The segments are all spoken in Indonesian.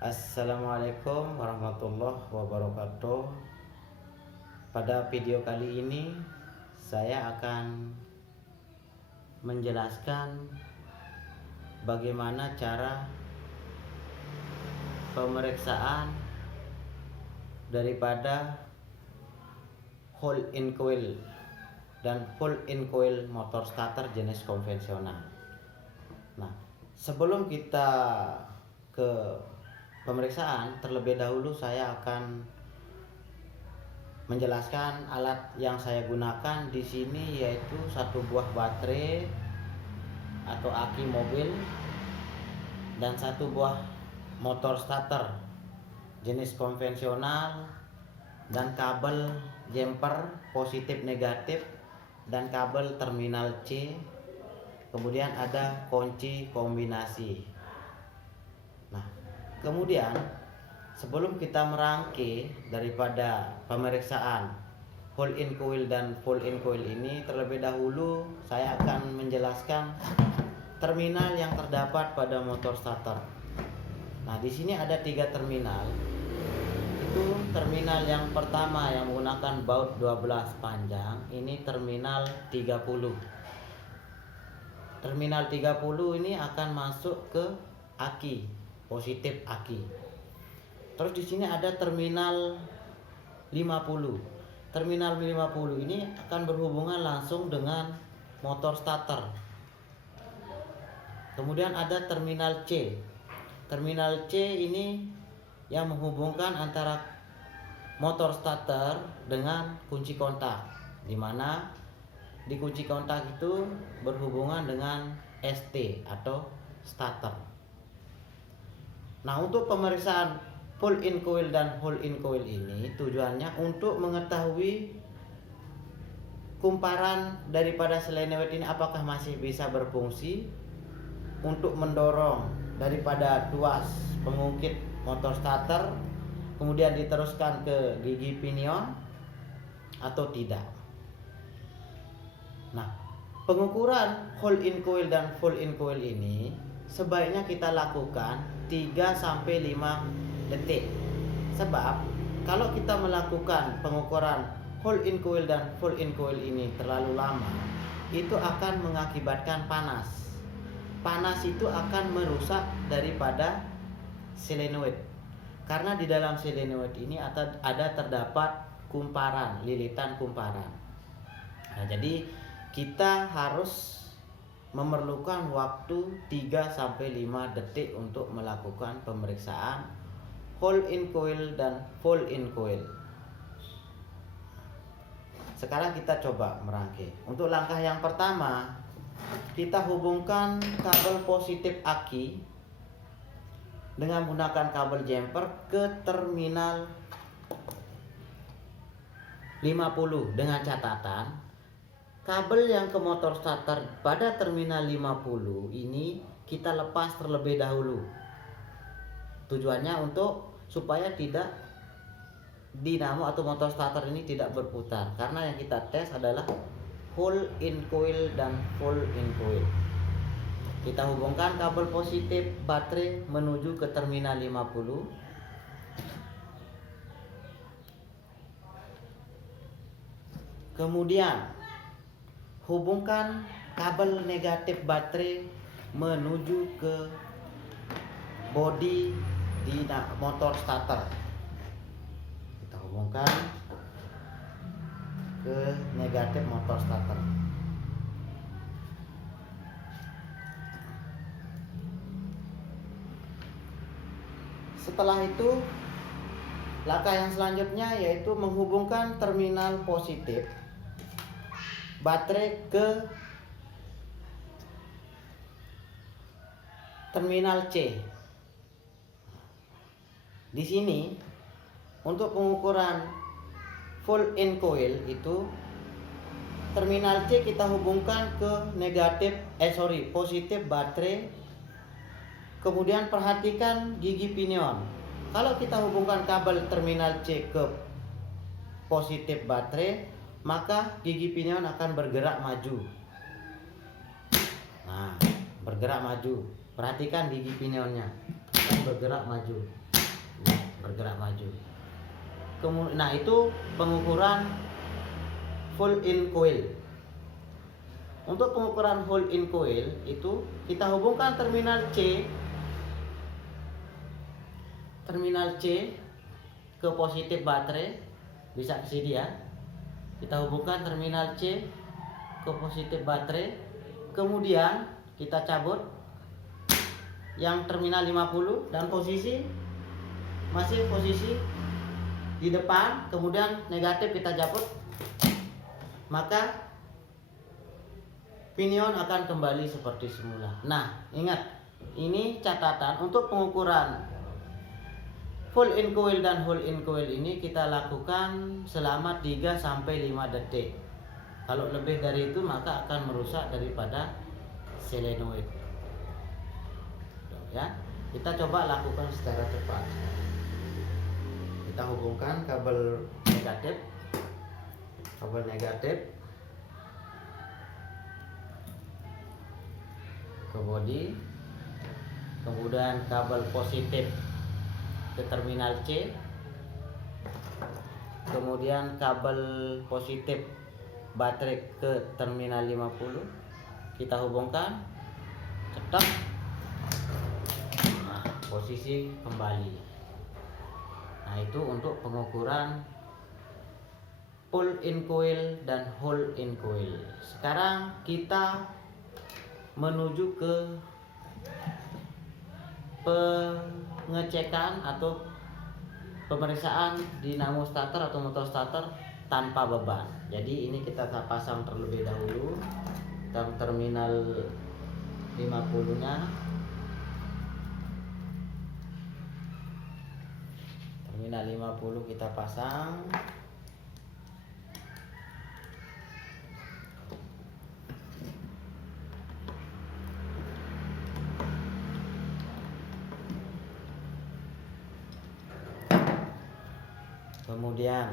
Assalamualaikum warahmatullahi wabarakatuh. Pada video kali ini saya akan menjelaskan bagaimana cara pemeriksaan daripada hole in coil dan full in coil motor starter jenis konvensional. Nah, sebelum kita ke pemeriksaan, terlebih dahulu saya akan menjelaskan alat yang saya gunakan di sini, yaitu satu buah baterai atau aki mobil dan satu buah motor starter jenis konvensional dan kabel jumper positif negatif dan kabel terminal C. Kemudian ada kunci kombinasi. Nah, kemudian sebelum kita merangkai daripada pemeriksaan hole in coil dan full in coil ini, terlebih dahulu saya akan menjelaskan terminal yang terdapat pada motor starter. Nah, di sini ada 3 terminal. Itu terminal yang pertama yang menggunakan baut 12 panjang, ini terminal 30. Terminal 30 ini akan masuk ke aki, positif aki. Terus di sini ada terminal 50. Terminal 50 ini akan berhubungan langsung dengan motor starter. Kemudian ada terminal C. Terminal C ini yang menghubungkan antara motor starter dengan kunci kontak, di mana di kunci kontak itu berhubungan dengan ST atau starter. Nah, untuk pemeriksaan full in coil dan hole in coil ini tujuannya untuk mengetahui kumparan daripada solenoid ini apakah masih bisa berfungsi untuk mendorong daripada tuas pengungkit motor starter kemudian diteruskan ke gigi pinion atau tidak. Nah, pengukuran hole in coil dan full in coil ini sebaiknya kita lakukan 3-5 detik. Sebab kalau kita melakukan pengukuran hole in coil dan full in coil ini terlalu lama, itu akan mengakibatkan panas. Panas itu akan merusak daripada solenoid. Karena di dalam solenoid ini ada terdapat kumparan, lilitan kumparan. Nah, jadi kita harus memerlukan waktu 3-5 detik untuk melakukan pemeriksaan hole in coil dan full in coil. Sekarang kita coba merangkai. Untuk langkah yang pertama, kita hubungkan kabel positif aki dengan menggunakan kabel jumper ke terminal 50 dengan catatan kabel yang ke motor starter pada terminal 50 ini kita lepas terlebih dahulu. Tujuannya supaya tidak dinamo atau motor starter ini tidak berputar, karena yang kita tes adalah hole in coil dan full in coil. Kita hubungkan kabel positif baterai menuju ke terminal 50. Kemudian hubungkan kabel negatif baterai menuju ke bodi di motor starter. Kita hubungkan ke negatif motor starter. Setelah itu, langkah yang selanjutnya yaitu menghubungkan terminal positif baterai ke terminal C. Di sini untuk pengukuran full in coil itu terminal C kita hubungkan ke positif baterai. Kemudian perhatikan gigi pinion. Kalau kita hubungkan kabel terminal C ke positif baterai, maka gigi pinion akan bergerak maju. Nah, bergerak maju. Perhatikan gigi pinionnya akan bergerak maju. bergerak maju. Nah, itu pengukuran full in coil. Untuk pengukuran full in coil itu kita hubungkan terminal C ke positif baterai, bisa ke sini ya. Kita hubungkan terminal C ke positif baterai, kemudian kita cabut yang terminal 50 dan masih posisi di depan, kemudian negatif kita cabut, maka pinion akan kembali seperti semula. Nah, ingat, ini catatan untuk pengukuran full in coil dan whole in coil ini kita lakukan selama 3-5 detik. Kalau lebih dari itu maka akan merusak daripada solenoid. Ya, kita coba lakukan secara cepat. Kita hubungkan kabel negatif ke bodi, kemudian kabel positif ke terminal C, kemudian kabel positif baterai ke terminal 50, kita hubungkan, cetak, nah, posisi kembali. Nah, itu untuk pengukuran full in coil dan whole in coil. Sekarang kita menuju ke pengecekan atau pemeriksaan dinamo starter atau motor starter tanpa beban. Jadi ini kita pasang terlebih dahulu terminal 50-nya. Terminal 50 kita pasang. Kemudian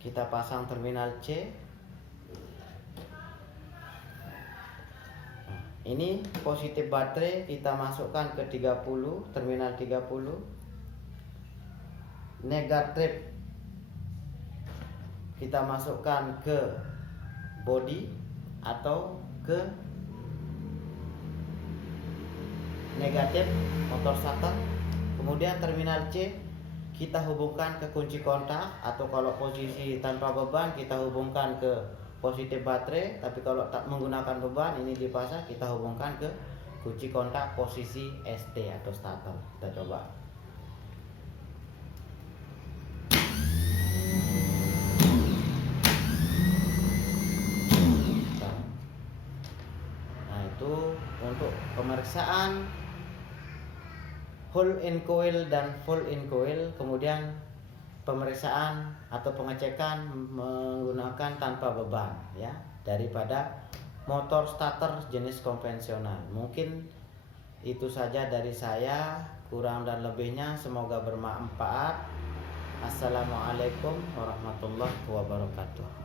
kita pasang terminal C. Ini positif baterai kita masukkan ke 30, terminal 30. Negatif kita masukkan ke body atau ke negatif motor starter. Kemudian terminal C kita hubungkan ke kunci kontak, atau kalau posisi tanpa beban kita hubungkan ke positif baterai, tapi kalau tak menggunakan beban ini dipasang, kita hubungkan ke kunci kontak posisi ST atau starter. Kita coba. Nah, itu untuk pemeriksaan whole in coil dan full in coil. Kemudian pemeriksaan atau pengecekan menggunakan tanpa beban, ya, daripada motor starter jenis konvensional. Mungkin itu saja dari saya, kurang dan lebihnya semoga bermanfaat. Assalamualaikum warahmatullahi wabarakatuh.